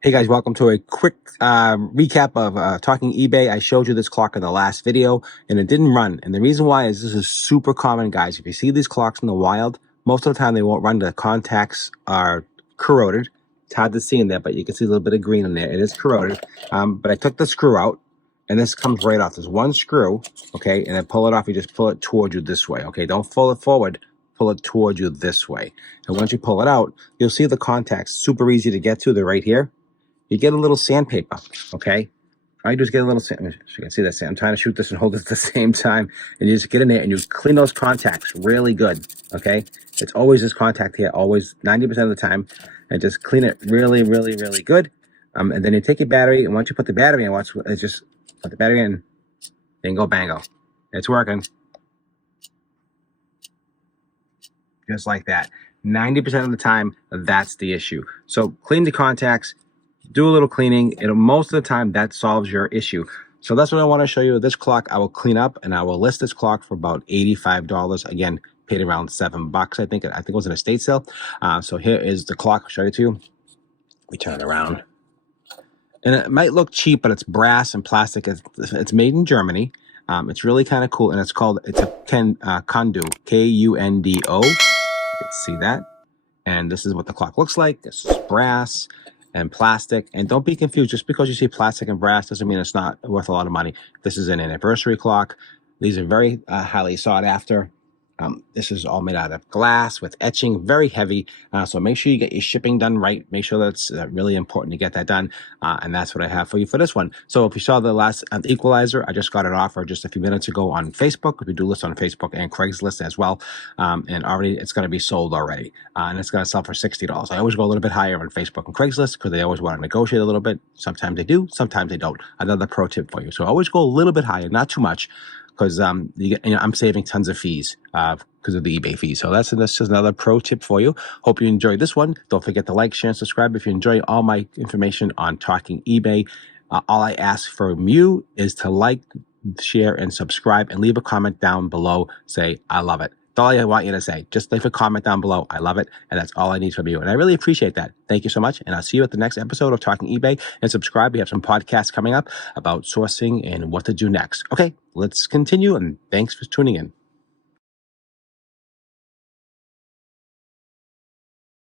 Hey guys, welcome to a quick recap of Talking eBay. I showed you this clock in the last video and it didn't run. And the reason why is this is super common, guys. If you see these clocks in the wild, most of the time they won't run. The contacts are corroded. It's hard to see in there, but you can see a little bit of green in there. It is corroded. But I took the screw out and this comes right off. There's one screw, okay? And then pull it off. You just pull it towards you this way, okay? Don't pull it forward. Pull it towards you this way. And once you pull it out, you'll see the contacts super easy to get to. They're right here. You get a little sandpaper, okay? All you do is get a little sand. So you can see that. I'm trying to shoot this and hold it at the same time. And you just get in there and you clean those contacts really good, okay? It's always this contact here, always 90% of the time. And just clean it really, really, really good. And then you take your battery, and once you put the battery in, watch, it's just put the battery in, bingo, bango. It's working. Just like that. 90% of the time, that's the issue. So clean the contacts. Do a little cleaning. Most of the time that solves your issue. So that's what I want to show you. This clock I will clean up and I will list this clock for about $85. Again, paid around $7. I think it was an estate sale. So here is the clock. I'll show it to you. We turn it around. And it might look cheap, but it's brass and plastic. It's made in Germany. It's really kind of cool. And it's a Kundo, Kundo. You can see that. And this is what the clock looks like. This is brass and plastic. And don't be confused. Just because you see plastic and brass doesn't mean it's not worth a lot of money. This is an anniversary clock. These are very highly sought after. This is all made out of glass with etching, very heavy. So make sure you get your shipping done right. Make sure that's really important to get that done. And that's what I have for you for this one. So if you saw the last equalizer, I just got an offer just a few minutes ago on Facebook. We do list on Facebook and Craigslist as well. And already it's going to be sold already. And it's going to sell for $60. I always go a little bit higher on Facebook and Craigslist because they always want to negotiate a little bit. Sometimes they do, sometimes they don't. Another pro tip for you. So always go a little bit higher, not too much, because I'm saving tons of fees because of the eBay fees. So that's just another pro tip for you. Hope you enjoyed this one. Don't forget to like, share, and subscribe if you enjoy all my information on Talking eBay. All I ask from you is to like, share, and subscribe, and leave a comment down below. Say, I love it. That's all I want you to say. Just leave a comment down below. I love it. And that's all I need from you. And I really appreciate that. Thank you so much. And I'll see you at the next episode of Talking eBay. And subscribe. We have some podcasts coming up about sourcing and what to do next. Okay, let's continue. And thanks for tuning in.